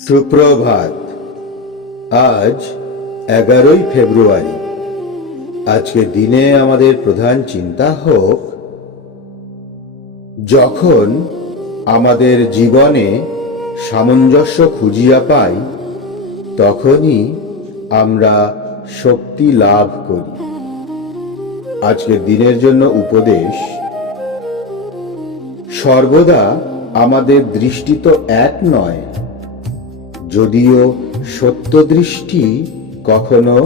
সুপ্রভাত। আজ 11ই ফেব্রুয়ারি। আজকে দিনে আমাদের প্রধান চিন্তা হোক, যখন আমাদের জীবনে সামঞ্জস্য খুঁজিয়া পাই, তখনই আমরা শক্তি লাভ করি। আজকের দিনের জন্য উপদেশ: সর্বদা আমাদের দৃষ্টি তো এক নয়, যদিও সত্য দৃষ্টি কখনো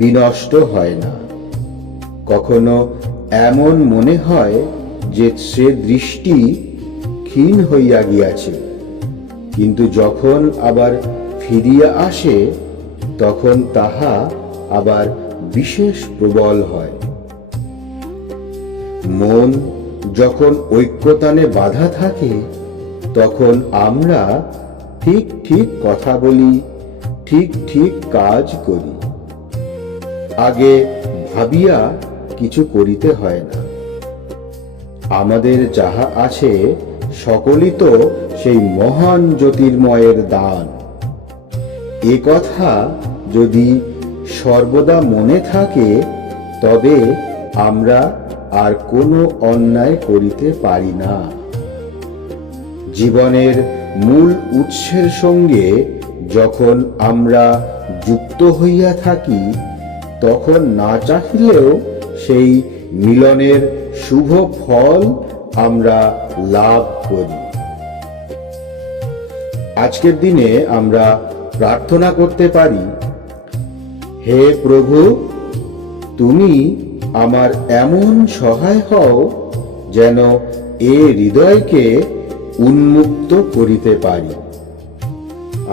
বিনষ্ট হয় না। কখনো এমন মনে হয় যে সে দৃষ্টি ক্ষীণ হইয়া গিয়াছে, কিন্তু যখন আবার ফিরিয়া আসে তখন তাহা আবার বিশেষ প্রবল হয়। মন যখন ঐক্যতানে বাধা থাকে, তখন আমরা ঠিক ঠিক কথা বলি, ঠিক ঠিক কাজ করি। আগে ভাবিয়া কিছু করিতে হয় না। আমাদের যাহা আছে সকলই তো সেই মহান জ্যোতির্ময়ের দান। এ কথা যদি সর্বদা মনে থাকে, তবে আমরা আর কোনো অন্যায় করিতে পারি না। জীবনের মূল উৎসের সঙ্গে যখন আমরা যুক্ত হইয়া থাকি, তখন না চাহিলেও সেই মিলনের শুভ ফল আমরা লাভ করি। আজকের দিনে আমরা প্রার্থনা করতে পারি: হে প্রভু, তুমি আমার এমন সহায় হও যেন এ হৃদয়কে উন্মুক্ত করিতে পারি।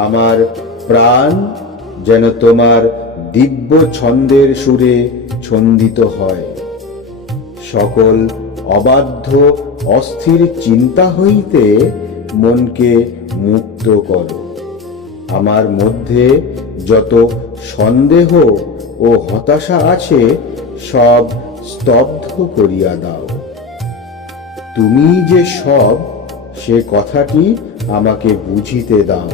আমার প্রাণ যেন তোমার দিব্য ছন্দের সুরে ছন্দিত হয়। সকল অবাধ্য অস্থির চিন্তা হইতে মনকে মুক্ত করো। আমার মধ্যে যত সন্দেহ ও হতাশা আছে, সব স্তব্ধ করিয়া দাও। তুমি যে সব, সে কথাটি আমাকে বুঝিতে দাও।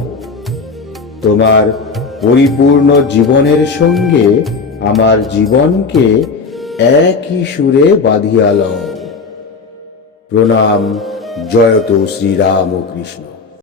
তোমার পরিপূর্ণ জীবনের সঙ্গে আমার জীবনকে একই সুরে বাঁধিয়া লও। প্রণাম। জয়তু শ্রীরামকৃষ্ণ।